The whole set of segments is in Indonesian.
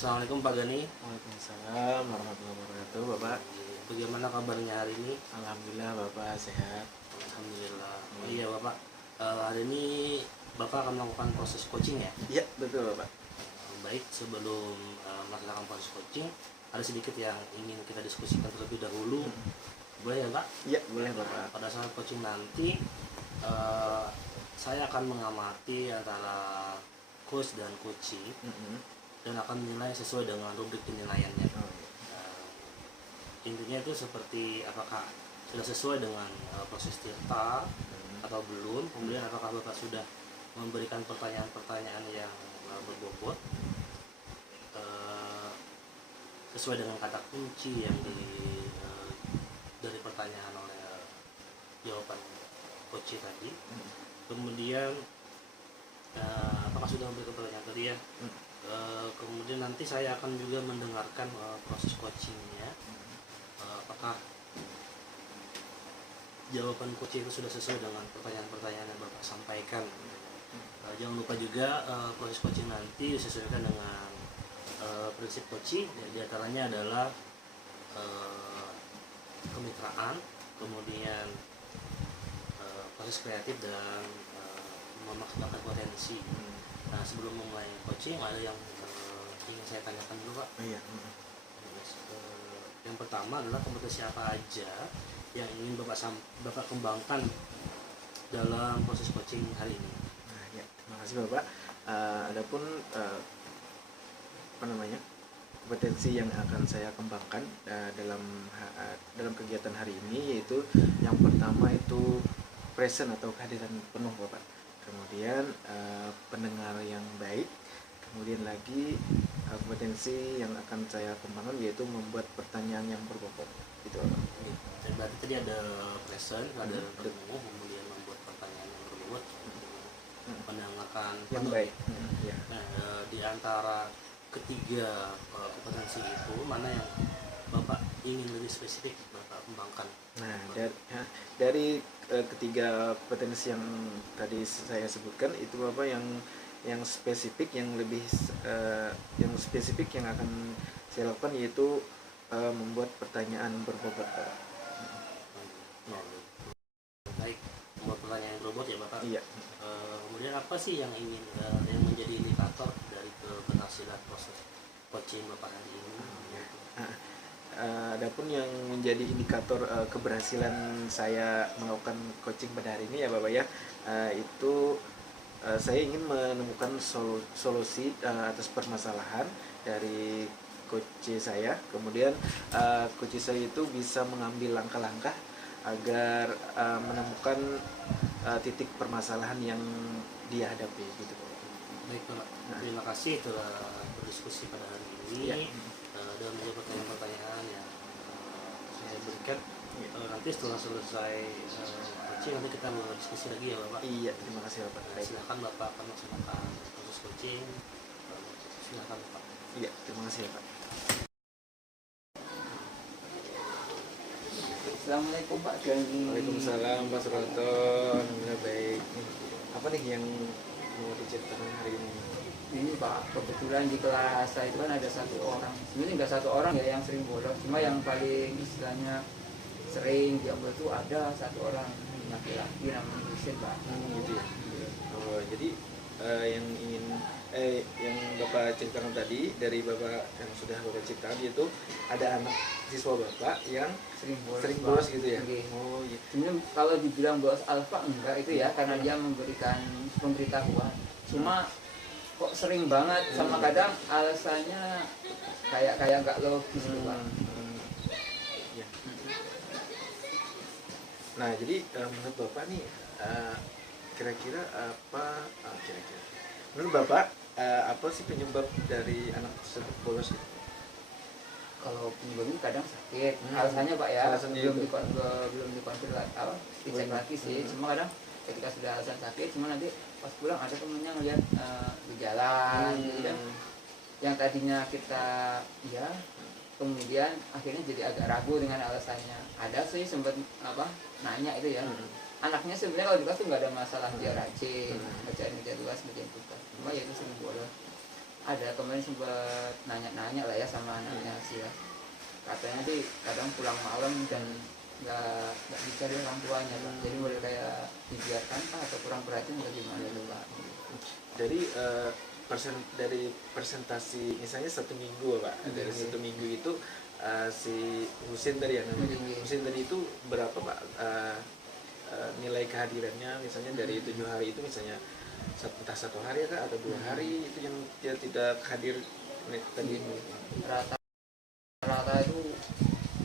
Assalamualaikum Pak Gani. Waalaikumsalam warahmatullahi wabarakatuh, Bapak. Bagaimana kabarnya hari ini? Alhamdulillah Bapak sehat. Alhamdulillah. Oh iya Bapak, hari ini Bapak akan melakukan proses coaching ya? Iya, betul Bapak. Baik, sebelum melaksanakan proses coaching, ada sedikit yang ingin kita diskusikan terlebih dahulu. Boleh ya Pak? Iya, boleh Bapak. Pada saat coaching nanti, saya akan mengamati antara coach dan coachee dan akan menilai sesuai dengan rubrik penilaiannya. Oh, iya. Intinya itu seperti apakah sudah sesuai dengan proses tirta atau belum, kemudian apakah Bapak sudah memberikan pertanyaan-pertanyaan yang berbobot sesuai dengan kata kunci yang dari pertanyaan oleh jawaban coach tadi. Kemudian apakah sudah memberikan pertanyaan tadi ya. Kemudian nanti saya akan juga mendengarkan proses coachingnya, apakah jawaban coach itu sudah sesuai dengan pertanyaan-pertanyaan yang Bapak sampaikan. Jangan lupa juga proses coaching nanti disesuaikan dengan prinsip coaching, di antaranya adalah kemitraan, kemudian proses kreatif dan memaksimalkan potensi. Nah, sebelum memulai coaching ada yang ingin saya tanyakan dulu Pak. Iya. Yang pertama adalah kompetensi apa aja yang ingin Bapak kembangkan dalam proses coaching hari ini. Nah, ya, terima kasih Bapak. Adapun kompetensi yang akan saya kembangkan dalam kegiatan hari ini, yaitu yang pertama itu present atau kehadiran penuh Bapak. Kemudian pendengar yang baik, kemudian lagi kompetensi yang akan saya kembangkan yaitu membuat pertanyaan yang berbobot. Itu Bapak. Dan berarti tadi ada present, ada penuh, kemudian membuat pertanyaan yang berbobot, mendengarkan Yang penuh. baik. Ya. Nah, di antara ketiga kompetensi itu mana yang Bapak ingin lebih spesifik Bapak kembangkan? Nah, dari ketiga kompetensi yang tadi saya sebutkan itu Bapak yang spesifik, yang lebih yang spesifik yang akan saya lakukan yaitu membuat pertanyaan berbobot Bapak. Baik, membuat pertanyaan yang berbobot ya Bapak. Iya. Kemudian apa sih yang ingin yang menjadi indikator dari keberhasilan proses coaching Bapak hari ini? Adapun yang menjadi indikator keberhasilan saya melakukan coaching pada hari ini ya Bapak ya, itu saya ingin menemukan solusi atas permasalahan dari coach saya. Kemudian coach saya itu bisa mengambil langkah-langkah agar menemukan titik permasalahan yang dia hadapi gitu Pak. Baik Pak, terima kasih telah berdiskusi pada hari ini. Ya. Dan menjawab pertanyaan-pertanyaan yang saya berikan. Nanti setelah selesai coaching nanti kita mau diskusi lagi ya Bapak. Iya, terima kasih Bapak. Baik. Silakan Bapak akan melaksanakan proses coaching. Silakan Bapak. Iya, terima kasih ya Pak. Assalamualaikum Pak Gani. Waalaikumsalam Pak Suranto. Alhamdulillah baik. Apa nih yang mau diceritakan hari ini? Ini Pak, kebetulan di kelas saya itu kan ada satu orang. Sebenarnya nggak satu orang ya yang sering bolos, cuma yang paling istilahnya sering dia bolos itu ada satu orang laki-laki namanya Husin Pak. Gitu ya. Oh, jadi yang Bapak ceritakan tadi dari Bapak yang sudah Bapak ceritakan itu ada anak siswa Bapak yang Sering bolos Pak. gitu ya. Oke. Oh iya. Sebenarnya kalau dibilang bolos alfa enggak itu ya, karena dia memberikan pemberitahuan. Cuma kok sering banget sama kadang alasannya kayak nggak logis tuh Pak. Ya. Nah jadi menurut Bapak nih kira-kira menurut Bapak apa sih penyebab dari anak tersebut bolos itu? Kalau penyebabnya kadang sakit, alasannya Pak ya, Alasannya belum itu. belum dikonfirmasi dicek lagi sih. Cuma kadang ketika sudah alasan sakit, cuma nanti pas pulang ada temennya ngeliat gejala gitu kan, yang tadinya kita ya, kemudian akhirnya jadi agak ragu dengan alasannya. Ada sih sempat nanya itu ya, anaknya sebenarnya kalau di kelas tuh nggak ada masalah, dia rajin, ngerjain tugas, ngerjain tugas, cuma ya itu sering bolos. ada kemarin sempat nanya-nanya lah ya sama anaknya sih ya, katanya sih kadang pulang malam dan nggak bisa dia orang tuanya Pak. Jadi boleh kayak dibiarkan Pak atau kurang perhatian atau gimana tuh Pak? Jadi dari presentasi misalnya 1 minggu Pak, dari 1 minggu itu si Husin tadi ya namanya, Husin tadi itu berapa Pak nilai kehadirannya, misalnya dari 7 hari itu misalnya entah 1 hari kah atau 2 hari itu yang dia tidak hadir tadi? Rata itu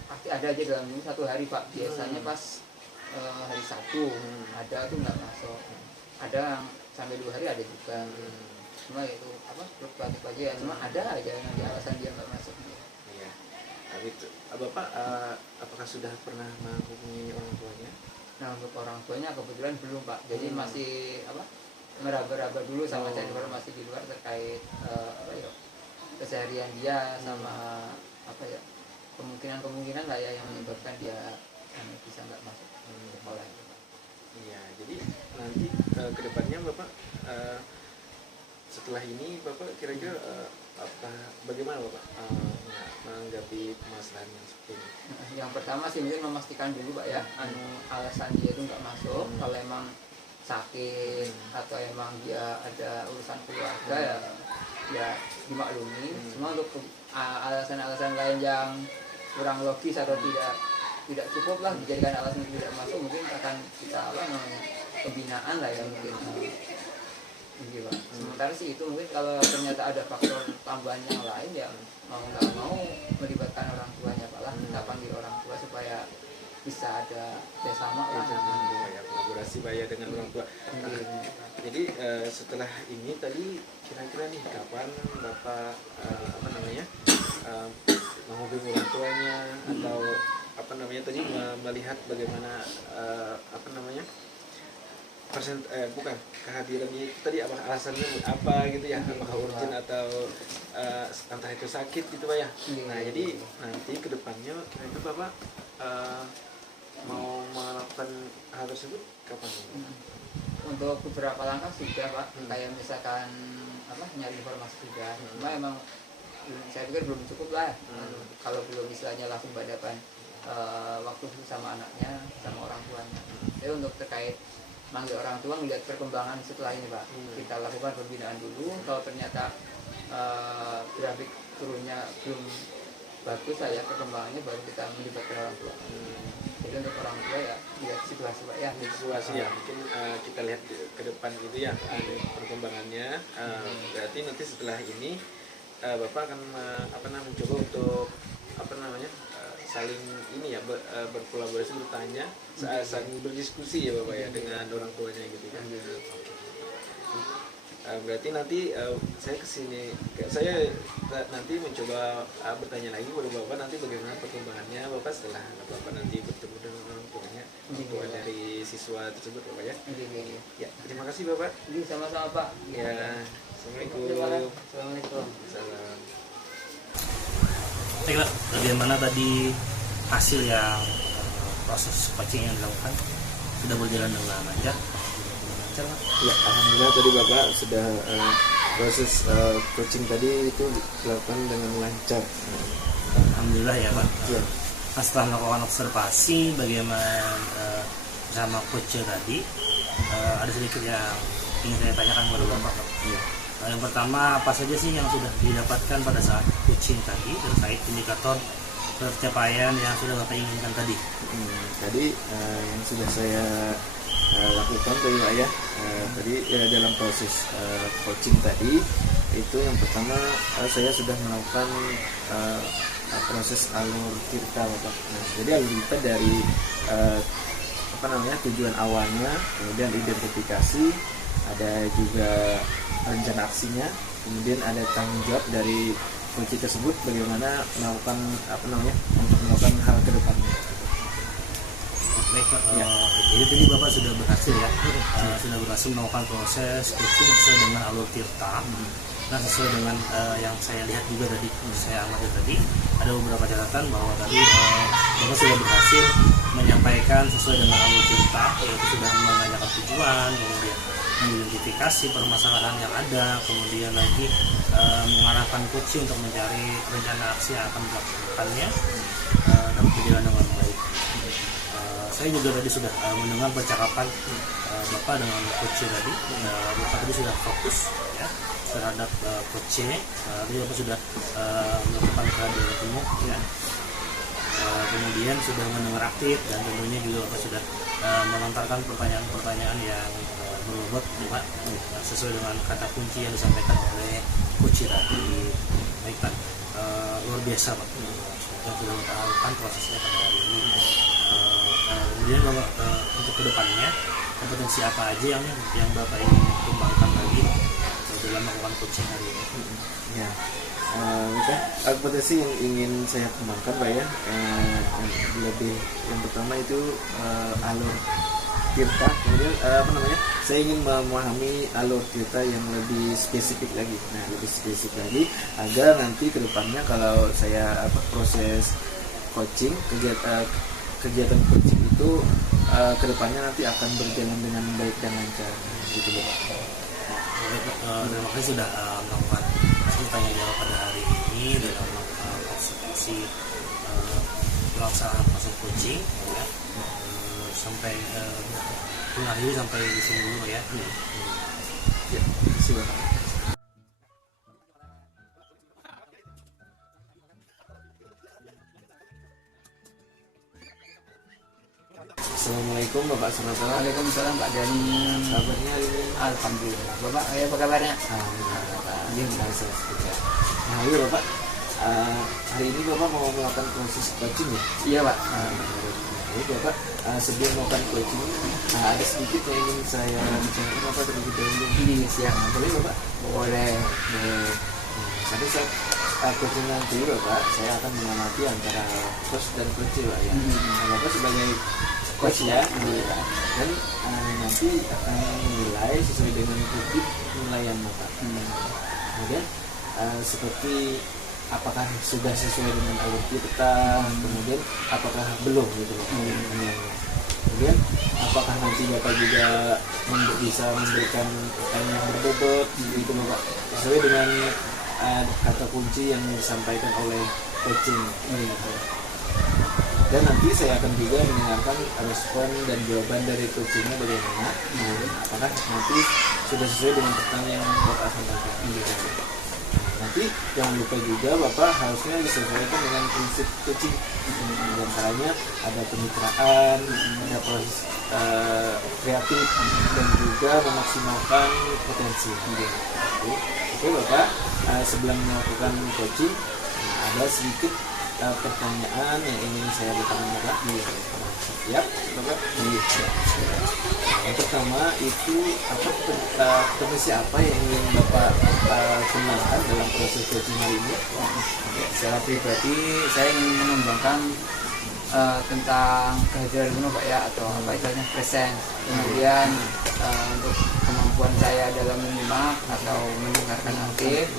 pasti ada aja dalam minggu 1 hari Pak. Biasanya pas hari Sabtu ada tuh nggak masuk, ada sampai 2 hari ada juga. Cuma itu apa fluktuatif aja ya, cuma ada aja yang di alasan dia nggak masuk. Iya. Gitu. Bapak apakah sudah pernah menghubungi orang tuanya? Nah untuk orang tuanya kebetulan belum Pak, jadi masih apa meraba-raba dulu sama cari informasi di luar terkait apa ya, keseharian dia sama apa ya kemungkinan lah ya yang menyebabkan dia bisa nggak masuk sekolah itu Pak. Iya, jadi nanti kedepannya Bapak setelah ini Bapak kira-kira bagaimana Bapak menanggapi permasalahan yang seperti ini? Yang pertama sih mungkin memastikan dulu Pak ya, alasan dia itu nggak masuk. Kalau emang sakit atau emang dia ada urusan keluarga ya dimaklumi. Semua untuk alasan-alasan lain yang kurang logis atau tidak cukup lah dijadikan alasan tidak masuk, mungkin akan kita pembinaan lah ya mungkin. Gitu, Pak. Sementara sih itu mungkin kalau ternyata ada faktor tambahan yang lain ya mau nggak mau melibatkan orang tuanya Pak lah, kita panggil orang tua supaya bisa ada bersama lah, kolaborasi Pak ya dengan orang tua. Jadi setelah ini tadi kira-kira nih kapan Bapak menghubungi orang tuanya atau tadi melihat bagaimana kehadirannya itu tadi apa alasannya apa gitu ya, apakah urgent atau entah itu sakit gitu Pak ya. Nah jadi nanti kedepannya kira-kira Bapak mau melakukan hal tersebut kapan? Untuk beberapa langkah sudah Pak, kayak misalkan nyari informasi juga, cuma emang saya pikir belum cukup lah kalau belum istilahnya langsung berhadapan waktu sama anaknya sama orang tuanya. Jadi untuk terkait manggil orang tua melihat perkembangan setelah ini Pak, kita lakukan pembinaan dulu. Kalau ternyata grafik turunnya belum bagus saya perkembangannya, baru kita melibatkan orang tua. Jadi untuk orang tua ya lihat situasi Pak ya. Situasi ya, mungkin kita lihat ke depan gitu ya perkembangannya. Berarti nanti setelah ini Bapak akan mencoba untuk saling ini ya berkolaborasi, bertanya, saling berdiskusi ya Bapak ya dengan orang tuanya gitu kan. Berarti nanti saya nanti mencoba bertanya lagi kepada Bapak nanti bagaimana perkembangannya Bapak setelah Bapak nanti bertemu dengan orang tuanya, orang tua dari siswa tersebut Bapak ya. Ya, terima kasih Bapak. Sama-sama Pak. Ya, assalamualaikum. Assalamualaikum. Salam. Baiklah, bagaimana tadi hasil yang proses coaching yang dilakukan sudah berjalan dengan lancar? Ya, alhamdulillah tadi Bapak sudah proses coaching tadi itu dilakukan dengan lancar. Alhamdulillah ya Pak. Ya. Nah, setelah melakukan observasi bagaimana bersama coach tadi, ada sedikit yang ingin saya tanyakan kepada Bapak. Ya. Yang pertama, apa saja sih yang sudah didapatkan pada saat coaching tadi terkait indikator pencapaian yang sudah Bapak inginkan tadi? Tadi yang sudah saya lakukan tadi Pak ya, tadi dalam proses coaching tadi itu yang pertama saya sudah melakukan proses alur tirta Bapak. Nah, jadi alur tirta dari tujuan awalnya, kemudian identifikasi, ada juga rencana aksinya, kemudian ada tanggung jawab dari coach tersebut bagaimana melakukan untuk melakukan hal ke depannya. Baik Pak, jadi tadi Bapak sudah berhasil ya, sudah berhasil melakukan proses coaching sesuai dengan alur tirta. Nah, sesuai dengan yang saya lihat juga tadi, saya amati tadi, ada beberapa catatan bahwa tadi Bapak sudah berhasil menyampaikan sesuai dengan alur tirta, yaitu sudah menanyakan tujuan, kemudian mengidentifikasi permasalahan yang ada, kemudian lagi mengarahkan coach untuk mencari rencana aksi yang akan dilakukannya dapat berjalan dengan baik. Saya juga tadi sudah mendengar percakapan Bapak dengan coach tadi. Bapak tadi sudah fokus ya terhadap coach-nya. Tadi Bapak sudah melakukan kehadiran temu ya. Kemudian sudah mendengar aktif dan tentunya juga Bapak sudah melontarkan pertanyaan-pertanyaan yang berbobot Pak, sesuai dengan kata kunci yang disampaikan oleh coach tadi. Baik Pak, luar biasa Pak yang sudah Bapak lakukan prosesnya pada hari ini. Kemudian Bapak untuk kedepannya kompetensi apa aja yang Bapak ingin kembangkan lagi dalam melakukan coaching hari ini? Ya, kompetensi yang ingin saya kembangkan Pak ya, yang pertama itu alur tirta, kemudian saya ingin memahami alur tirta yang lebih spesifik lagi. Nah, lebih spesifik lagi agar nanti kedepannya kalau saya proses coaching, kegiatan coaching itu kedepannya nanti akan berjalan dengan baik dan lancar gitu Pak. Terima kasih sudah melakukan tanya jawab pada hari ini dalam konsultasi pelaksanaan proses coaching ya. Sampai mengakhiri sampai di sini dulu ya. Ya, silakan. Assalamualaikum Bapak Suratala. Waalaikumsalam Pak Dani. Kabarnya hari ini? Alhamdulillah. Bapak, apa kabarnya? Alhamdulillah. Nah, iya Bapak. Hari ini Bapak mau melakukan proses coaching ya? Iya Pak. Jadi Bapak sebelum melakukan coaching, ada sedikit yang ingin saya bicarakan Bapak terlebih dahulu. Ini siang. Boleh Bapak? Boleh. Nanti saat coaching nanti Bapak, saya akan mengamati antara coach dan coach Pak ya. Nah, Bapak sebagai coach ya, dan nanti akan menilai sesuai dengan titik penilaian Bapak. Kemudian seperti apakah sudah sesuai dengan alur kita, kemudian apakah belum gitu loh. Kemudian apakah nanti Bapak juga bisa memberikan pertanyaan yang berbobot gitu Bapak, sesuai dengan kata kunci yang disampaikan oleh coaching. Dan nanti saya akan juga mendengarkan respon dan jawaban dari coachingnya bagaimana. Apakah nanti sudah sesuai dengan pertanyaan yang Bapak sampaikan. Nanti jangan lupa juga Bapak harusnya disesuaikan dengan prinsip coaching. Di antaranya ada kemitraan, ada proses kreatif, dan juga memaksimalkan potensi. Oke Bapak, sebelum melakukan coaching ada sedikit pertanyaan yang ingin saya berikan Bapak. Ya, Bapak. Yang pertama itu kompetensi apa yang ingin Bapak kembangkan dalam proses coaching hari ini? Secara pribadi saya ingin mengembangkan tentang kehadiran penuh Pak ya, atau apa istilahnya presence. Kemudian untuk kemampuan saya dalam menyimak atau mendengarkan aktif.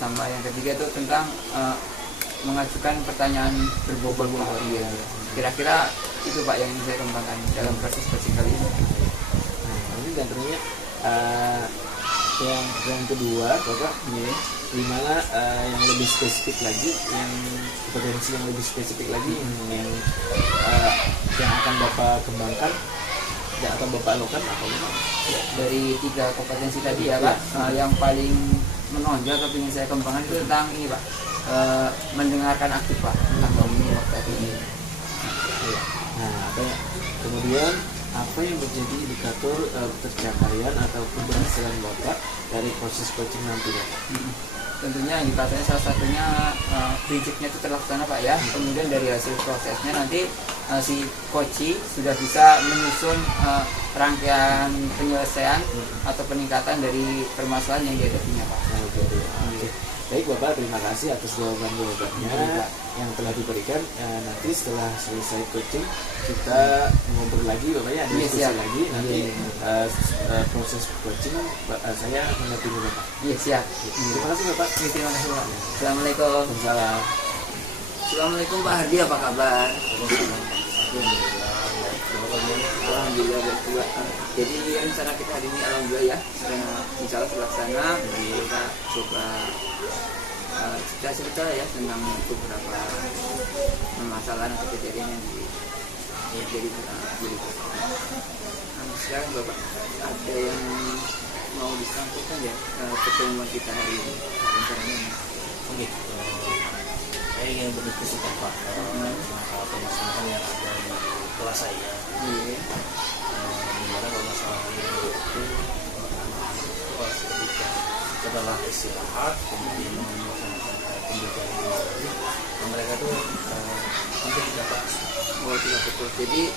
Sama yang ketiga itu tentang mengajukan pertanyaan berbobot. Kira-kira itu Pak yang ingin saya kembangkan dalam proses coaching kali ini. Ini tentunya yang kedua Bapak, di mana yang lebih spesifik lagi, yang potensi yang lebih spesifik lagi yang akan Bapak kembangkan atau Bapak lakukan apa gimana? Dari 3 kompetensi tadi ya Pak, yang paling menonjol atau ingin saya kembangkan itu tentang ini Pak, mendengarkan aktif Pak, atau menyimak tadi. Nah, kemudian apa yang menjadi indikator pencapaian atau keberhasilan Bapak dari proses coaching nanti Bapak? Tentunya indikatornya salah satunya prinsipnya itu terlaksana Pak ya. Kemudian dari hasil prosesnya nanti si coach sudah bisa menyusun rangkaian penyelesaian atau peningkatan dari permasalahan yang dihadapinya Pak. Oke. Baik Bapak, terima kasih atas jawaban-jawabannya yang telah diberikan. Nanti setelah selesai coaching kita ngobrol lagi Bapak ya, ada diskusi lagi. Nanti proses coaching saya mengerti Bapak. Iya siap. Terima kasih Bapak. Terima kasih Pak. Assalamualaikum. Waalaikumsalam. Assalamualaikum Pak Hardi, apa kabar? Alhamdulillah. Jadi rencana kita hari ini alhamdulillah ya sudah insya Allah terlaksana. Kita coba cerita-cerita ya tentang beberapa permasalahan atau kejadian yang terjadi di sekarang Bapak ada yang mau disampaikan ya pertemuan kita hari ini rencananya. Oke, saya ingin berdiskusikan Pak masalah permasalahan yang ada di kelas saya. Dimana permasalahan itu anak-anak ketika setelah istirahat kemudian melaksanakan pembelajaran kembali, mereka tuh hampir tidak fokus. Oh tidak fokus. Jadi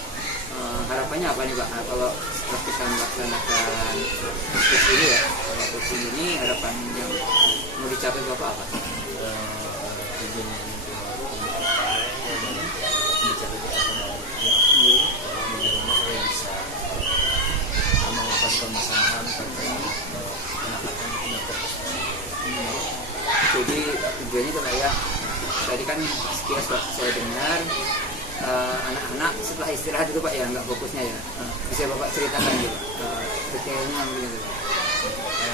harapannya apa nih Pak? Nah, kalau setelah kita melaksanakan diskusi ini ya, diskusi ini harapan yang mau dicapai Bapak apa? Tujuan yang mencapai mencapai kecakapan dari bagaimana saya bisa melakukan permasalahan terkait anak-anak yang tidak fokus. Jadi tujuannya itu kayak tadi kan sekilas Pak saya dengar anak-anak setelah istirahat itu Pak ya nggak fokusnya ya. Bisa Bapak ceritakan gitu detailnya mungkin itu.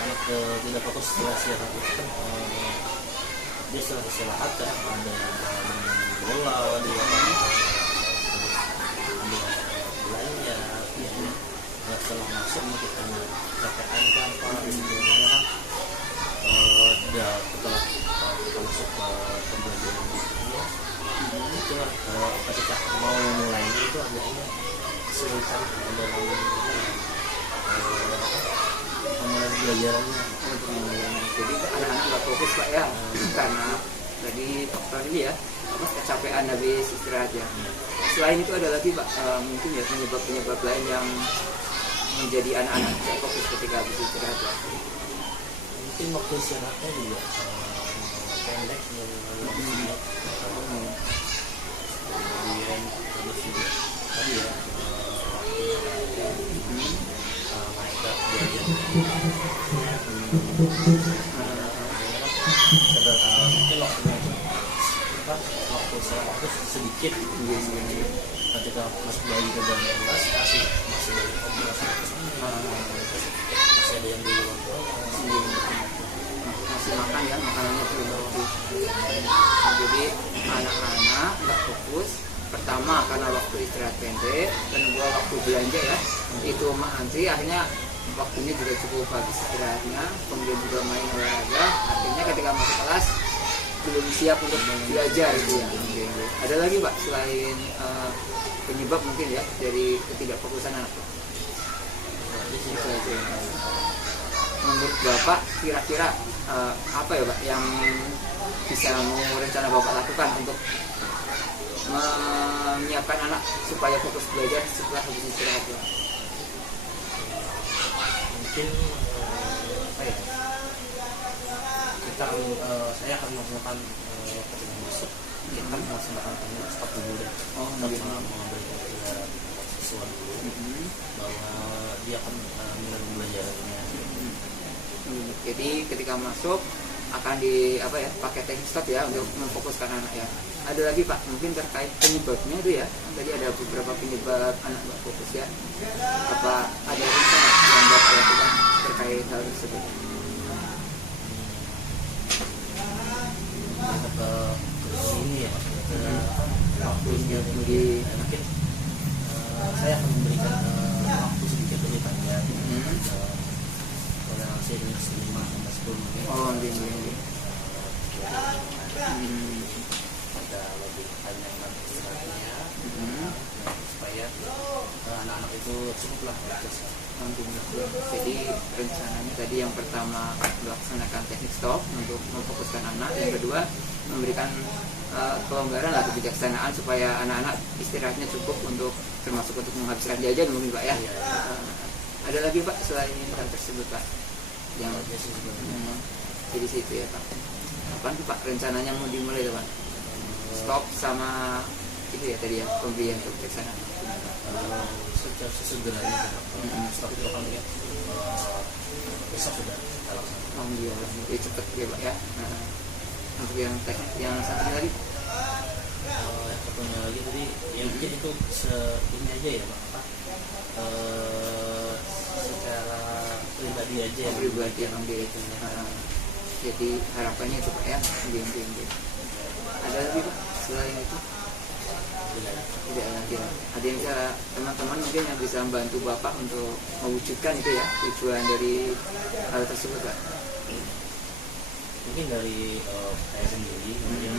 Anak tidak fokus setelah istirahat itu kan dia setelah istirahat kan ada bola di lapangan, ada belanja, setelah masuk mungkin karena capean kan Pak, sebenarnya kan setelah kita masuk ke pembelajaran berikutnya itu ketika mau mulai itu agaknya kesulitan dalam pembelajarannya. Jadi anak-anak nggak fokus Pak ya karena tadi faktor ini ya kecapean habis istirahat ya. Selain itu ada lagi Pak mungkin ya penyebab lain yang menjadi anak-anak tidak fokus ketika habis istirahat ya. Mungkin waktu istirahatnya juga pendek yang kemudian terus juga tadi ya mereka belajar mungkin waktu istirahat itu sedikit ketika masuk lagi ke dalam kelas masih dari kelas masih ada yang di luar masih makan ya makanannya belum fokus. Jadi anak-anak nggak fokus pertama karena waktu istirahat pendek, kedua waktu belanja ya itu antri akhirnya waktunya juga cukup habis istirahatnya, kemudian juga main olahraga, akhirnya ketika masuk kelas belum siap untuk belajar gitu ya. Ada lagi Pak selain penyebab mungkin ya dari ketidakfokusan anak Pak? Menurut Bapak kira-kira apa ya Pak yang bisa rencana Bapak lakukan untuk menyiapkan anak supaya fokus belajar setelah habis istirahat ya? Mungkin saya akan melaksanakan ketika masuk kita akan melaksanakan stop dulu deh. Memberikan pelajaran siswa dulu bahwa dia akan mulai pembelajarannya. Jadi ketika masuk akan pakai teknik stop ya untuk memfokuskan anak ya. Ada lagi Pak mungkin terkait penyebabnya itu ya, tadi ada beberapa penyebab anak nggak fokus ya, apa ada rencana yang Bapak lakukan terkait hal tersebut? Ke sini ya waktunya mungkin saya akan memberikan waktu sedikit lebih panjang toleransi dengan 5-10 menit. Oh ini ada lebih panjang istirahatnya supaya anak-anak itu cukuplah jadi rencananya tadi yang pertama melaksanakan teknik stop untuk memfokuskan anak, yang kedua memberikan kelonggaran atau kebijaksanaan supaya anak-anak istirahatnya cukup untuk termasuk untuk menghabiskan jajan mungkin Pak ya. Ada lagi Pak selain hal tersebut Pak yang jadi situ ya Pak? Kapan Pak rencananya mau dimulai Pak? Stop sama itu ya tadi ya pemberian kebijaksanaan. Secara sesugeranya stop itu kan ya besok sudah kita laksanakan. Alhamdulillah jadi cepet ya Pak ya. Untuk yang teknik yang satunya lagi yang satunya lagi tadi yang mungkin itu ini aja ya Pak aja ya. pribadi emang diri itu. Jadi harapannya itu Pak ya, bimbing. Ada lagi Pak selain itu? Tidak lagi. Ada yang bisa teman-teman mungkin yang bisa membantu Bapak untuk mewujudkan itu ya tujuan dari hal tersebut Pak? Mungkin dari saya sendiri kemudian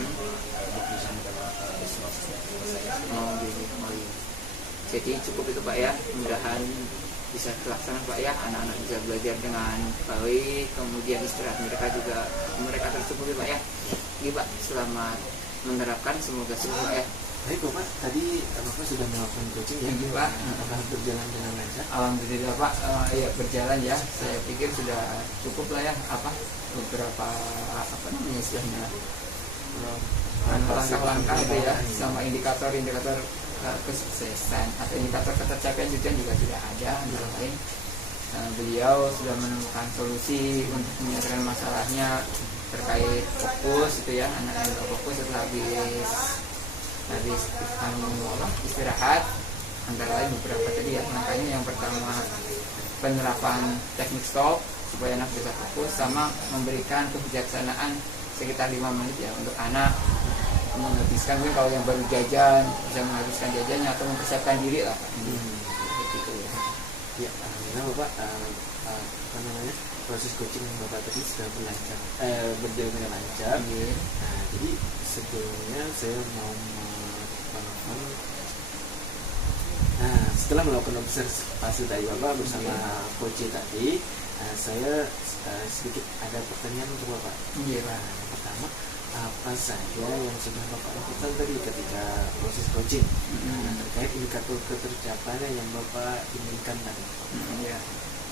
bisa mengenal saya. Oh iya. Jadi cukup itu Pak ya, mudah-mudahan bisa terlaksana Pak ya, anak-anak bisa belajar dengan baik, kemudian istirahat mereka tersebut Pak ya. Ini Pak, selamat menerapkan, semoga semua ya. Baik Bapak, tadi Bapak sudah melakukan coaching ya? Iya Pak. Apakah berjalan dengan lancar? Alhamdulillah Pak, ya berjalan ya. Saya pikir sudah cukup lah ya, beberapa istilahnya langkah-langkah itu ya, sama indikator-indikator kesuksesan atau indikator ketercapaian juga sudah ada antara lain. Beliau sudah menemukan solusi untuk menyelesaikan masalahnya terkait fokus itu ya, anak yang fokus setelah habis istirahat, antara lain beberapa tadi ya. Makanya yang pertama penerapan teknik stop supaya anak bisa fokus, sama memberikan kebijaksanaan sekitar 5 menit ya untuk anak menghabiskan, mungkin kalau yang baru jajan bisa menghabiskan jajannya atau mempersiapkan diri lah. Gitu ya. Ya, alhamdulillah Bapak, proses coaching Bapak tadi sudah berjalan dengan lancar. Nah, jadi sebelumnya saya mau melakukan, setelah melakukan observasi tadi Bapak bersama coach tadi, saya sedikit ada pertanyaan untuk Bapak. Yang pertama, apa saja yang sudah Bapak lakukan tadi ketika proses coaching terkait indikator ketercapaian yang Bapak inginkan tadi?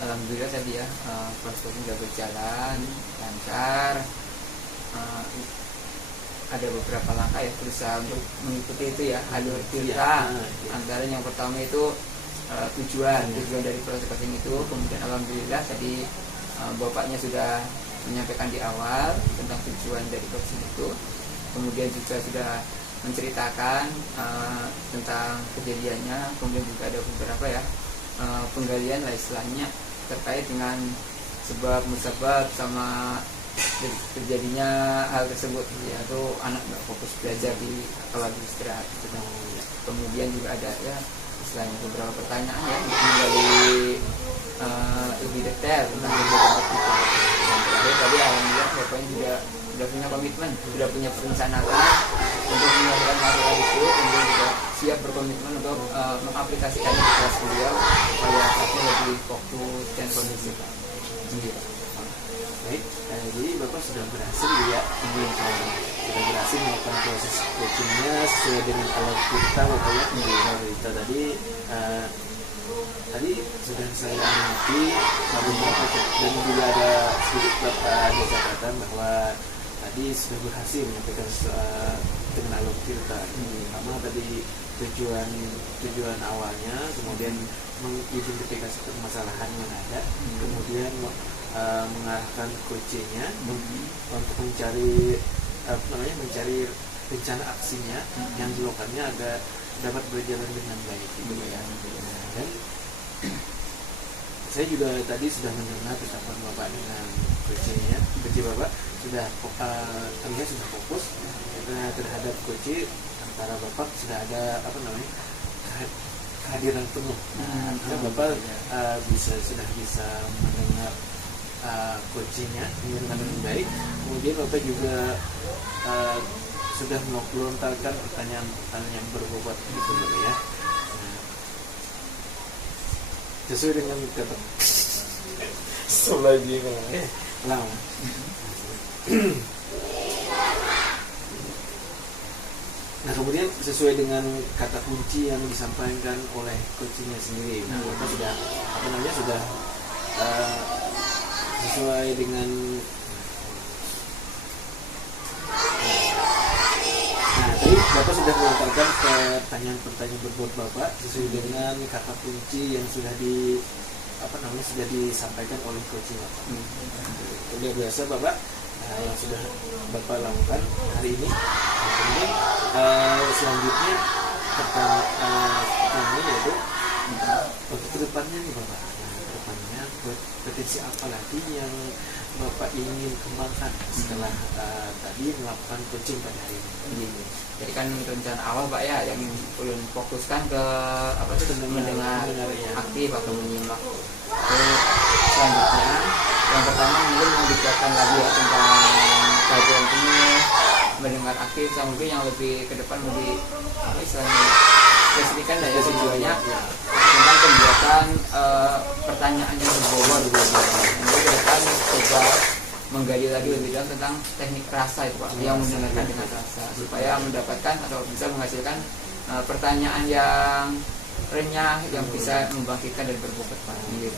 Alhamdulillah tadi ya, proses coaching sudah berjalan lancar. Ada beberapa langkah ya, berusaha untuk mengikuti itu ya, alur cerita. Antara yang pertama itu tujuan dari proses coaching itu. Kemudian alhamdulillah tadi bapaknya sudah menyampaikan di awal tentang tujuan dari coaching itu. Kemudian juga sudah menceritakan tentang kejadiannya. Kemudian juga ada beberapa ya penggalian lah istilahnya terkait dengan sebab musabab sama terjadinya hal tersebut, yaitu anak nggak fokus belajar di kalau istirahat gitu. Kemudian juga ada ya istilahnya beberapa pertanyaan ya untuk menggali lebih detail tentang beberapa kita. Dan terakhir tadi alhamdulillah bapaknya juga sudah punya komitmen, sudah punya perencanaan untuk menyelesaikan masalah itu, kemudian juga siap berkomitmen untuk mengaplikasikan di kelas beliau supaya kelasnya lebih fokus dan kondusif. Baik, jadi Bapak sudah berhasil ya, sudah berhasil melakukan proses coachingnya sesuai dengan alat kita Bapak ya. Kita tadi sudah saya amati beberapa dan juga ada sedikit Bapak ada catatan bahwa tadi sudah berhasil menyampaikan dengan alat kita. Pertama tadi tujuan awalnya, kemudian mengidentifikasi permasalahan yang ada, kemudian mengarahkan coachingnya untuk mencari rencana aksinya yang dilakukannya agar dapat berjalan dengan baik gitu ya. Dan saya juga tadi sudah mendengar percakapan Bapak dengan coachingnya, coaching Bapak sudah terlihat sudah fokus terhadap coaching. Antara Bapak sudah ada kehadiran penuh. Bapak sudah bisa mendengar coachingnya dengan baik. Kemudian Bapak juga sudah melontarkan pertanyaan yang berbobot gitu Bapak ya. Sesuai dengan kata lagi lama. Nah kemudian sesuai dengan kata kunci yang disampaikan oleh coachingnya sendiri, Bapak sudah sesuai dengan tadi Bapak sudah melontarkan pertanyaan berbobot Bapak sesuai dengan kata kunci yang sudah sudah disampaikan oleh coaching Bapak. Udah biasa Bapak yang sudah Bapak lakukan hari ini. Kemudian selanjutnya pertanyaan yaitu untuk kedepannya nih Bapak. Kedepannya buat kompetensi apa lagi yang Bapak ingin kembangkan setelah tadi melakukan coaching pada hari ini? Jadi kan rencana awal Pak ya yang belum fokuskan ke apa tuh mendengar ya. aktif atau menyimak. Terus selanjutnya yang pertama mungkin membicarakan lagi ya tentang kajian ini mendengar aktif, sama mungkin yang lebih ke depan lebih apa istilahnya spesifikan ya tujuannya tentang pembuatan pertanyaan yang berbobot. Nanti ke depan coba menggali lagi lebih dalam tentang teknik rasa itu Pak, yang mendengarkan dengan rasa supaya mendapatkan atau bisa menghasilkan pertanyaan yang renyah yang bisa membangkitkan dan berbobot Pak. Gitu.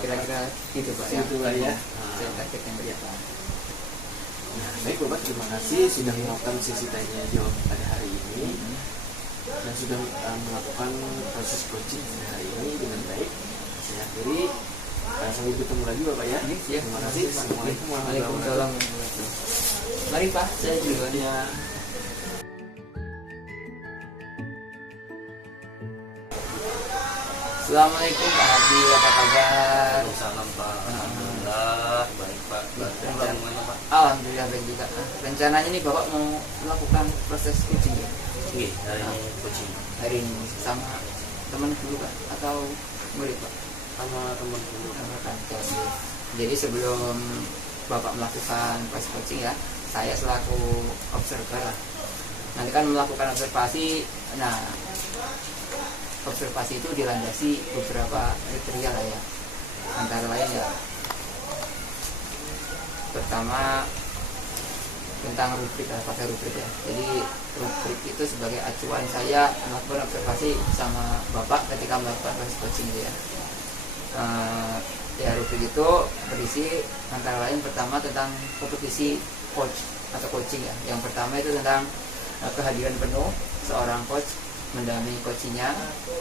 Kira-kira gitu Pak ya. Itulah ya. Saya target yang berdepan. Nah, baik Bapak, terima kasih sudah melakukan sesi tanya jawab pada hari ini dan sudah melakukan proses coaching pada hari ini dengan baik. Saya akhiri. Sampai bertemu lagi Bapak ya. Terima kasih. Assalamualaikum warahmatullahi wabarakatuh. Mari Pak, saya juga. Ya. Assalamualaikum Pak Hadi, apa kabar? Salam Pak, alhamdulillah baik Pak. Bagaimana Pak? Alhamdulillah baik juga. Rencananya nih Bapak mau melakukan proses coaching ya? Iya, hari ini coaching Hari ini sama teman dulu Pak atau murid Pak? sama teman dulu. Sama kantor. Jadi sebelum Bapak melakukan proses coaching ya, saya selaku observer lah. Nanti kan melakukan observasi, nah observasi itu dilandasi beberapa kriteria lah ya, antara lain ya pertama tentang rubrik lah, pakai rubrik ya. Jadi rubrik itu sebagai acuan saya melakukan observasi sama Bapak ketika melakukan proses coaching gitu ya. Ya rubrik itu berisi antara lain pertama tentang kompetisi coach atau coaching ya. Yang pertama itu tentang kehadiran penuh seorang coach mendampingi coachingnya.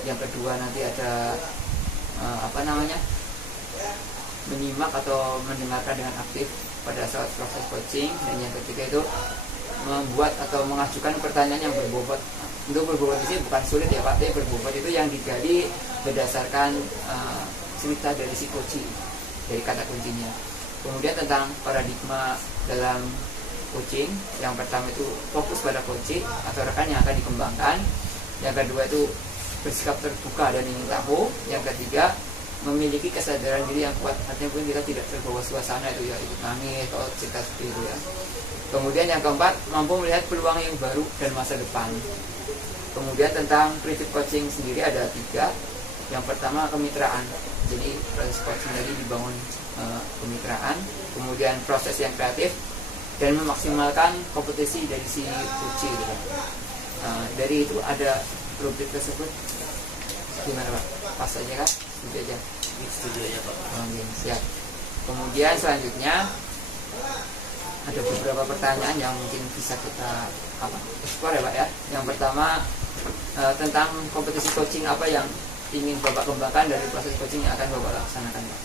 Yang kedua nanti ada menyimak atau mendengarkan dengan aktif pada saat proses coaching. Dan yang ketiga itu membuat atau mengajukan pertanyaan yang berbobot. Untuk berbobot di sini bukan sulit ya Pak, tapi berbobot itu yang digali berdasarkan cerita dari si coaching, dari kata kuncinya. Kemudian tentang paradigma dalam coaching, yang pertama itu fokus pada coaching atau rekan yang akan dikembangkan. Yang kedua itu bersikap terbuka dan ingin tahu. Yang ketiga memiliki kesadaran diri yang kuat, artinya pun kita tidak terbawa suasana itu ya, ikut nangis atau cerita seperti itu ya. Kemudian yang keempat, mampu melihat peluang yang baru dan masa depan. Kemudian tentang prinsip coaching sendiri ada 3. Yang pertama kemitraan, jadi proses coaching tadi dibangun kemitraan. Kemudian proses yang kreatif dan memaksimalkan kompetisi dari si coach gitu. Dari itu ada rubrik tersebut gimana Pak? Pas aja kan? Setuju aja? Setuju aja Pak. Oke, siap. Kemudian selanjutnya ada beberapa pertanyaan yang mungkin bisa kita explore ya Pak ya. Yang pertama tentang kompetisi coaching apa yang ingin Bapak kembangkan dari proses coaching yang akan Bapak laksanakan Pak?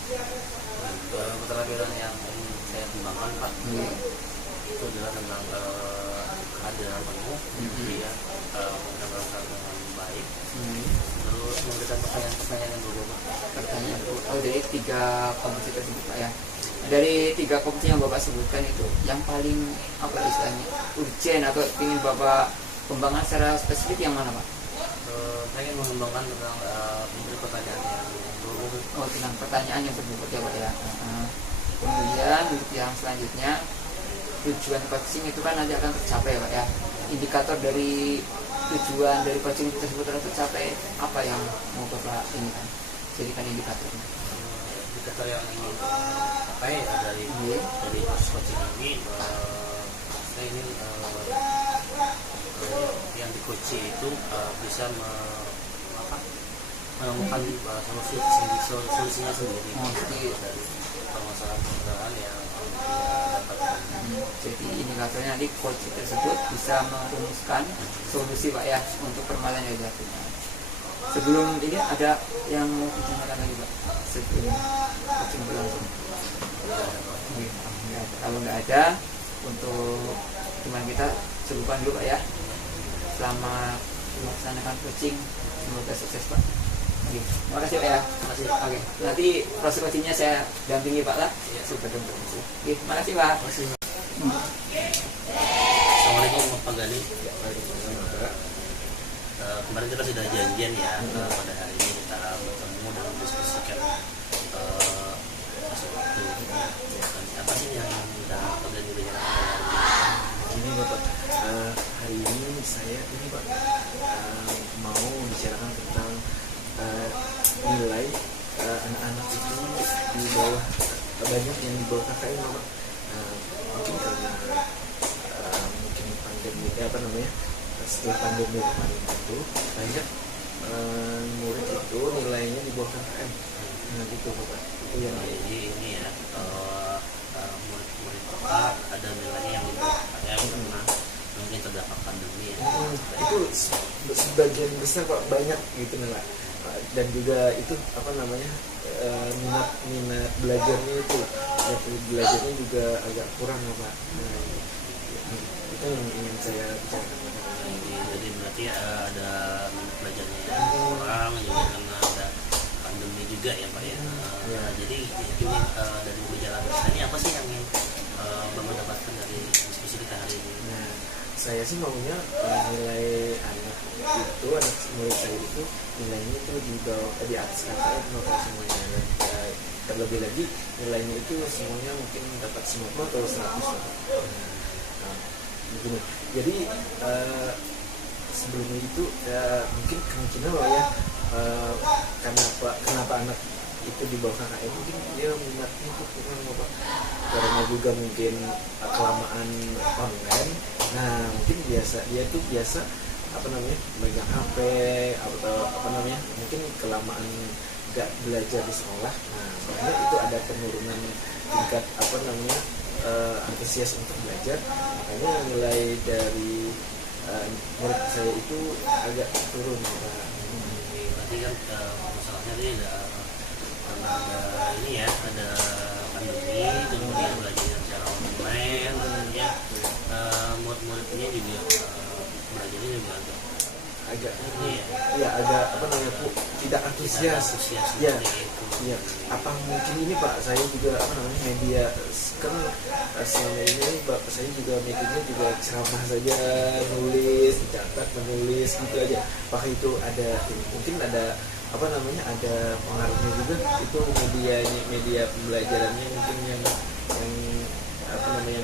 Keterampilan yang ingin saya kembangkan Pak, itu adalah tentang kehadiran penuh, kemudian mendengarkan dengan baik, terus memberikan pertanyaan-pertanyaan yang berbobot. Pertanyaan dari 3 kompetisi tersebut Pak ya. Dari 3 kompetisi yang Bapak sebutkan itu yang paling istilahnya urgent atau ingin Bapak kembangkan secara spesifik yang mana Pak? Saya ingin mengembangkan tentang memberi pertanyaan yang berbobot. Tentang pertanyaan yang berbobot ya Pak ya. Kemudian untuk yang selanjutnya tujuan coaching itu kan nanti akan tercapai ya Pak ya. Indikator dari tujuan dari coaching tersebut tercapai apa yang mau Bapak ini kan jadikan indikatornya? Indikator yang ingin capai dari proses coaching ini, saya ingin yang di coaching itu bisa menemukan solusinya sendiri dari permasalahan yang dapatkan. Jadi indikatornya nanti coach tersebut bisa merumuskan solusi Pak ya untuk permasalahan yang dihadapi. Sebelum ini ada yang mau ditanyakan lagi Pak sebelum coaching berlangsung? Kalau nggak ada, untuk teman kita cukupkan dulu Pak ya. Selamat melaksanakan coaching, semoga sukses Pak. Oke, terima kasih Pak ya. Terima kasih. Oke, nanti proses coachingnya saya dampingi Pak lah. Iya. Super duper. Oke, terima kasih Pak. Terima kasih. Assalamualaikum Pak Gani. Kemarin kita sudah janjian ya, pada hari ini kita bertemu dan mendiskusikan sesuatu. Apa sih yang sudah Pak Gani bicarakan hari ini? Ini Bapak, hari ini saya ini Pak mau membicarakan tentang nilai anak-anak itu di bawah, banyak yang di bawah KKN Bapak. Mungkin karena mungkin pandemi setelah pandemi kemarin itu banyak murid itu nilainya di bawah KKN. Nah gitu Bapak, itu yang Jadi ini ya, murid-murid kita ada nilainya yang di bawah KKM karena mungkin terdampak pandemi ya. itu sebagian besar Pak, banyak gitu nilai. Dan juga itu minat belajarnya itu belajarnya juga agak kurang Pak. Nah, itu yang ingin saya bicarakan. Jadi berarti ada minat belajarnya yang kurang juga karena ada pandemi juga ya Pak ya. Ya. Jadi ini dari pembicaraan kita ini apa sih yang ingin Bapak dapatkan dari diskusi kita hari ini? Nah, saya sih maunya nilai anak murid saya itu nilainya itu di atas KKN Bapak semuanya. Terlebih lagi nilainya itu semuanya mungkin dapat 90 atau 100 Bapak. Nah, begini. Jadi sebelumnya itu mungkin kemungkinan lah ya, kenapa anak itu di bawah KKN, mungkin dia minatnya itu kurang Bapak, karena juga mungkin kelamaan online. Nah mungkin dia tuh biasa megang HP atau mungkin kelamaan gak belajar di sekolah. Nah makanya itu ada penurunan tingkat antusias untuk belajar. Makanya nilai dari murid saya itu agak turun Bapak. Berarti kan masalahnya ini karena ada ini ya, ada pandemi, kemudian belajar secara online, tentunya murid-muridnya juga belajarnya juga agak ini ya, agak tidak antusias. Ya, iya. Apa mungkin ini Pak, saya juga media kan selama ini Bapak saya juga medianya juga ceramah saja, nulis, dicatat, menulis gitu aja. Apakah itu ada mungkin ada ada pengaruhnya juga itu media pembelajarannya mungkin yang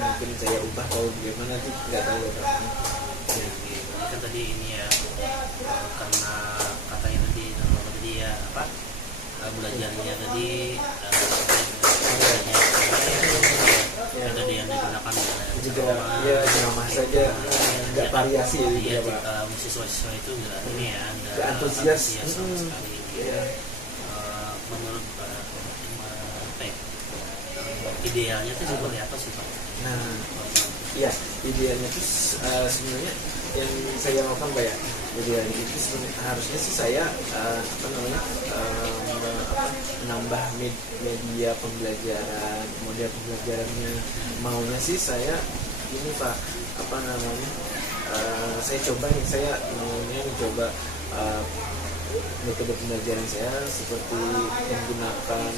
mungkin saya ubah atau bagaimana sih, nggak tahu Bapak. ya, ini kan tadi ini ya, karena katanya tadi ya belajarnya tadi metode yang digunakan juga ya ceramah saja, nggak variasi gitu ya Pak. Siswa-siswa itu nggak ini ya, nggak antusias sama sekali. Ya. Menurut idealnya itu seperti apa sih Pak? Nah, ya idealnya itu sebenarnya yang saya lakukan Pak ya, idealnya itu harusnya sih saya menambah media pembelajaran, model pembelajarannya. Maunya sih saya ini Pak, saya coba nih, saya maunya mencoba metode pembelajaran saya seperti menggunakan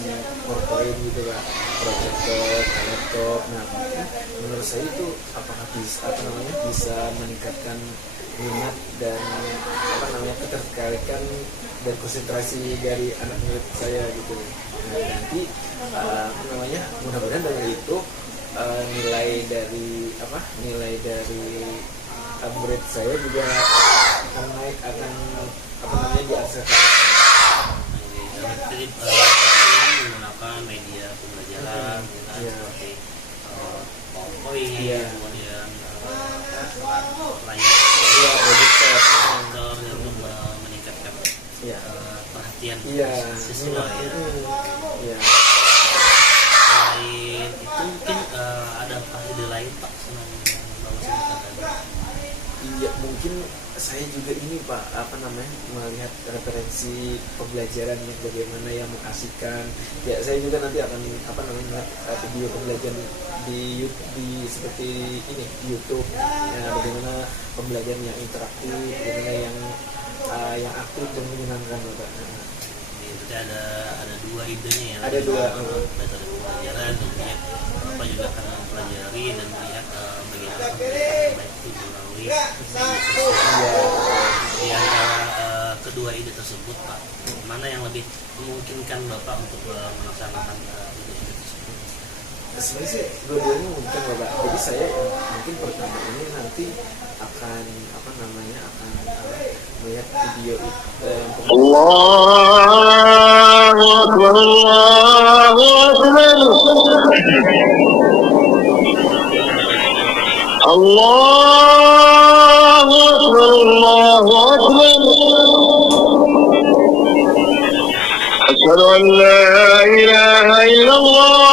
PowerPoint gitu Pak, proyektor, laptop. Nah, menurut saya itu apakah bisa meningkatkan minat dan ketertarikan dan konsentrasi dari anak murid saya gitu. Nah, nanti mudah-mudahan dengan itu nilai dari murid saya juga akan naik, di atas. Jadi menggunakan media pembelajaran seperti PowerPoint, kemudian layar projector untuk meningkatkan perhatian siswa ya. Selain itu mungkin ada ide lain Pak senang bawa cerita tadi? Iya, mungkin saya juga ini Pak, melihat referensi pembelajaran yang bagaimana yang mengasihkan. Ya, saya juga nanti akan video pembelajaran di seperti ini di YouTube. Ya, bagaimana pembelajaran yang interaktif, bagaimana yang aktif dan menyenangkan Bapak. ada dua idenya ya. Ada dua. Metode pembelajaran, kemudian Bapak juga akan mempelajari dan melihat bagaimana baik itu melalui media sosial. Di antara kedua ide tersebut, Pak, mana yang lebih memungkinkan Bapak untuk melaksanakan ide-ide tersebut? Sebenarnya sih dua-duanya mungkin Bapak. Jadi saya mungkin pertama ini nanti akan melihat video Allahu Akbar, Allahu Akbar, Allahu Akbar, Allahu Akbar. Asyhadu an la ilaha illallah,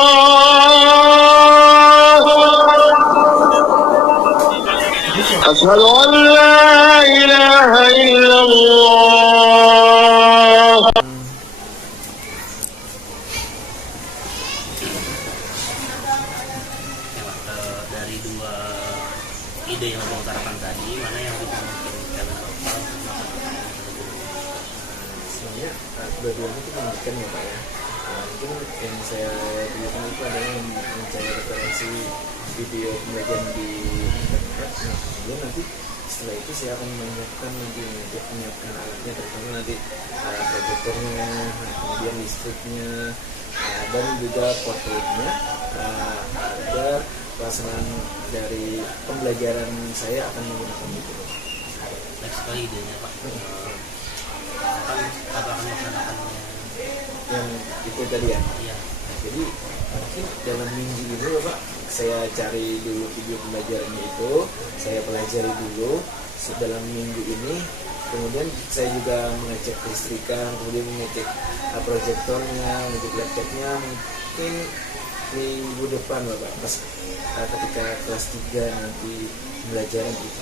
asyhadu an la ilaha illallah. Dari dua ide yang Bapak utarakan tadi, mana yang lebih memungkinkan Bapak untuk melaksanakan metode pembelajaran? sebenarnya dua-duanya itu memungkinkan ya Pak ya. Mungkin yang saya dulukan itu adalah mencari referensi video pembelajaran di internet. Nah, kemudian nanti setelah itu saya akan menyiapkan alatnya, terutama nanti proyektornya, kemudian listriknya, dan juga portonya, agar pelaksanaan dari pembelajaran saya akan menggunakan itu. Baik sekali idenya, Pak. Bapak akan melaksanakannya. Yang itu tadi ya. Iya. Jadi mungkin dalam minggu ini Bapak, saya cari dulu video pembelajarannya itu, saya pelajari dulu dalam minggu ini, kemudian saya juga mengecek listrikan, kemudian mengecek proyektornya, mengecek laptopnya. Mungkin minggu depan Bapak, pas ketika kelas 3 nanti pembelajaran itu.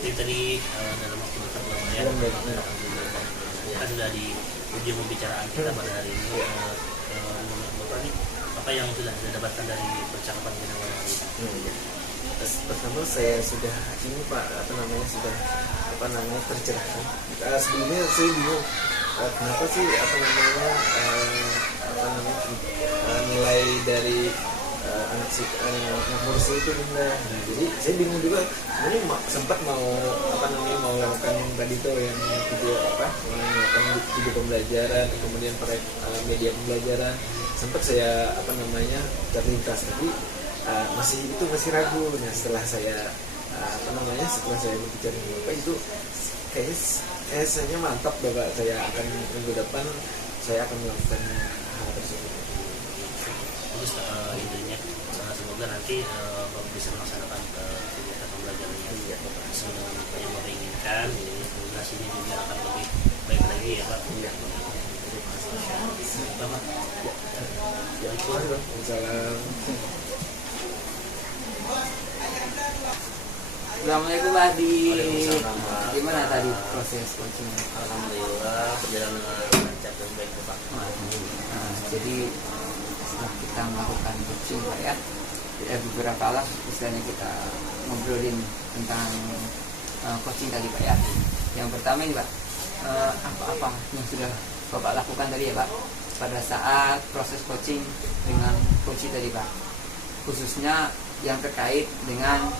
Berarti tadi dalam waktu dekat Bapak ya, kita sudah di ujung pembicaraan kita pada hari ini. Menurut Bapak nih, apa yang sudah didapatkan dari percakapan kita pada hari ini? Pertama saya sudah ini Pak, sudah tercerahkan. Sebelumnya saya bingung kenapa sih nilai dari anak Mursi itu rendah. Nah, jadi saya bingung juga. Ini sempat mau lakukan tadi tuh yang melakukan video pembelajaran, kemudian media pembelajaran. Sempat saya terlintas, tapi masih ragu. Nah, setelah saya berbicara dengan Bapak itu kayaknya mantap Bapak. Saya akan minggu depan saya akan melakukan hal tersebut. Bagus idenya. Semoga nanti Bapak bisa melaksanakan kegiatan pembelajarannya sesuai dengan apa yang Bapak inginkan. Jadi semoga hasilnya juga akan lebih baik lagi ya Pak. Iya. Bapak. Waalaikumsalam. Assalamualaikum Pak Adi. Waalaikumsalam, Pak. Gimana tadi proses coaching? Alhamdulillah berjalan dengan lancar dan baik Pak. Nah, jadi setelah kita melakukan coaching Pak ya, beberapa alat istilahnya kita ngobrolin tentang coaching tadi Pak ya. Yang pertama ini Pak, apa-apa yang sudah Bapak lakukan tadi ya Pak pada saat proses coaching dengan coach tadi Pak, khususnya yang terkait dengan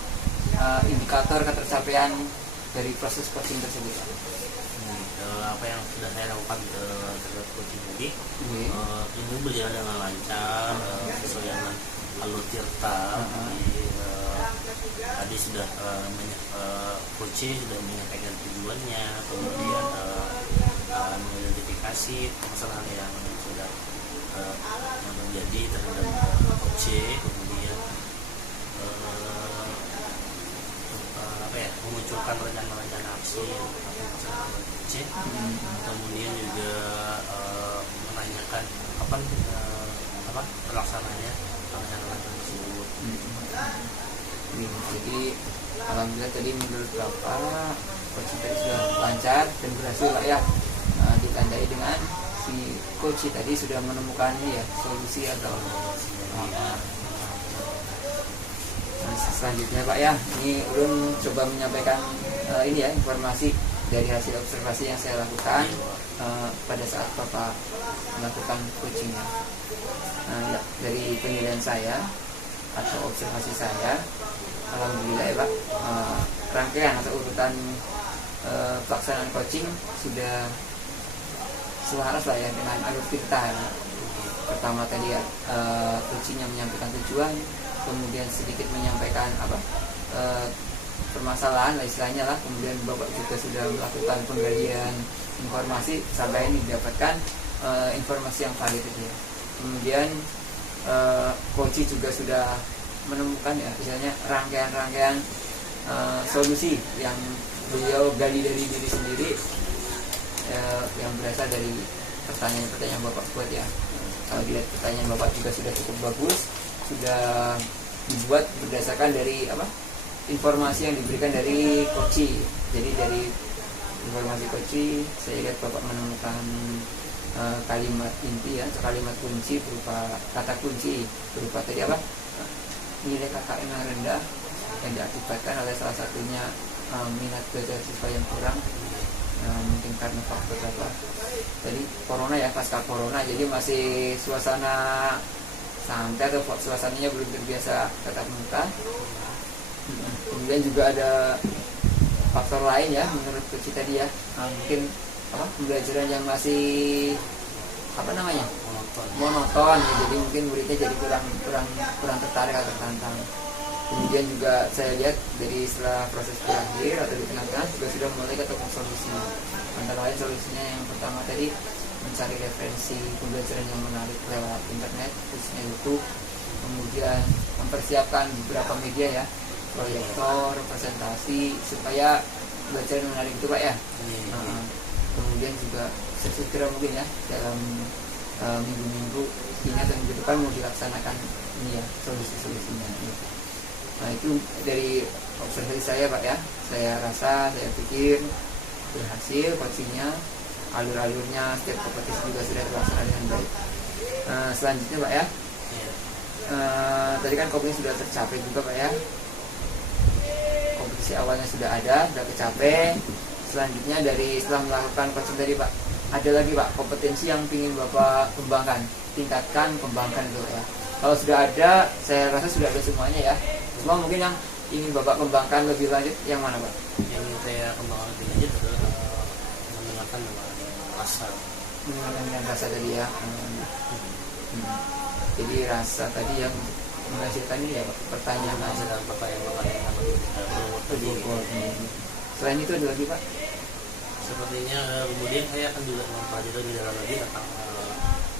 indikator ketercapaian dari proses coaching tersebut Pak. Apa yang sudah saya lakukan terhadap coaching tadi, ini berjalan dengan lancar, sesuai dengan alur tirta. Tadi sudah coaching sudah menyampaikan tujuannya, kemudian mengidentifikasi permasalahan yang sudah yang terjadi terhadap coaching, kemudian memunculkan rencana-rencana aksi yang akan dilaksanakan coaching, kemudian juga menanyakan kapan terlaksananya rencana-rencana tersebut. Jadi alhamdulillah tadi menurut Bapak coaching tadi sudah lancar dan berhasil Pak ya, ditandai dengan si coach tadi sudah menemukan ya solusi atau selanjutnya Pak ya, ini Ulun coba menyampaikan ini ya informasi dari hasil observasi yang saya lakukan pada saat Bapak melakukan coachingnya. Ya, dari penilaian saya atau observasi saya, alhamdulillah ya Pak, rangkaian atau urutan pelaksanaan coaching sudah selaras lah ya dengan alur cerita. Pertama tadi ya, coachingnya menyampaikan tujuan, kemudian sedikit menyampaikan permasalahan lah istilahnya lah, kemudian Bapak juga sudah melakukan penggalian informasi sampai ini didapatkan informasi yang valid itu ya. Kemudian coach juga sudah menemukan ya misalnya rangkaian-rangkaian solusi yang beliau gali dari diri sendiri, yang berasal dari pertanyaan-pertanyaan Bapak buat ya. Kalau dilihat pertanyaan Bapak juga sudah cukup bagus, sudah dibuat berdasarkan dari informasi yang diberikan dari coach. Jadi dari informasi coach saya lihat Bapak menemukan kalimat inti ya, kalimat kunci berupa kata kunci berupa tadi nilai KKM yang rendah yang diakibatkan oleh salah satunya minat belajar siswa yang kurang, mungkin karena faktor tadi corona ya, pasca corona, jadi masih suasana santai atau suasananya belum terbiasa tatap muka. Kemudian juga ada faktor lain ya menurut coach tadi ya, mungkin pembelajaran yang masih monoton ya, jadi mungkin muridnya jadi kurang tertarik atau tertantang. Kemudian juga saya lihat dari setelah proses berakhir atau di tengah-tengah juga sudah mulai ketemu solusi. Antara lain solusinya yang pertama tadi mencari referensi pembelajaran yang menarik lewat internet, khususnya YouTube. Kemudian mempersiapkan beberapa media ya, proyektor, presentasi, supaya pembelajaran menarik itu Pak ya. Kemudian juga segera mungkin ya dalam minggu-minggu ini atau minggu depan mau dilaksanakan ini ya solusi-solusinya gitu. Nah itu dari observasi saya Pak ya, saya pikir berhasil coachingnya, alur-alurnya setiap kompetisi juga sudah terlaksana dengan baik. Selanjutnya Pak ya, tadi kan kompetisi sudah tercapai juga Pak ya, kompetisi awalnya sudah kecapai. Selanjutnya dari setelah melakukan coaching tadi Pak, ada lagi Pak kompetensi yang ingin Bapak kembangkan, tingkatkan, kembangkan itu ya. Kalau sudah ada, saya rasa sudah ada semuanya ya. Cuma mungkin yang ingin Bapak kembangkan lebih lanjut yang mana Pak? Yang ingin saya kembangkan lebih lanjut adalah mendengarkan dengan rasa. Mendengarkan dengan rasa tadi ya. Jadi rasa tadi yang menghasilkan ini ya Pak, pertanyaan dalam pertanyaan Selain itu ada lagi Pak? Sepertinya kemudian saya akan juga mempelajari lebih dalam lagi tentang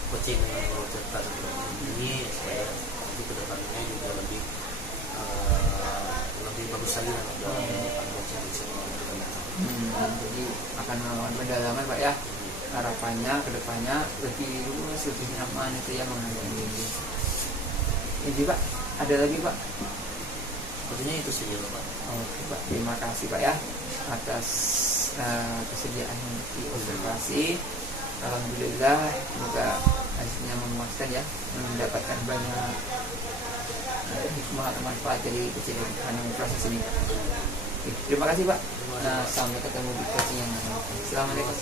coaching dengan cerita ini, supaya nanti kedepannya juga lebih bagus lagi dalam coaching di sekolah. Jadi akan melakukan pendalaman Pak ya, harapannya kedepannya lebih luas, lebih nyaman itu ya menghadapi ini. Jadi Pak, ada lagi Pak? Sepertinya itu sih Pak. Oke Pak, terima kasih Pak ya atas kesediaan untuk observasi. Alhamdulillah, semoga hasilnya memuaskan ya, mendapatkan banyak hikmah atau manfaat dari kejadian proses ini. Oke, terima kasih Pak. Sampai ketemu di coaching yang lain. Assalamualaikum.